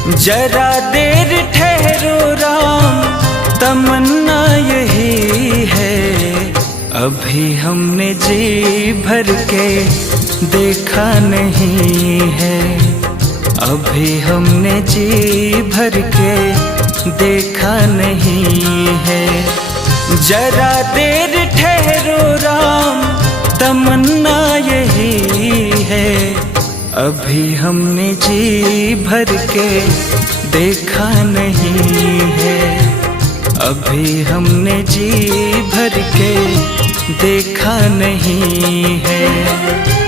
जरा देर ठहरो राम, तमन्ना यही है। अभी हमने जी भर के देखा नहीं है, अभी हमने जी भर के देखा नहीं है। जरा देर ठहरो राम, तमन्ना यही है। अभी हमने जी भर के देखा नहीं है, अभी हमने जी भर के देखा नहीं है।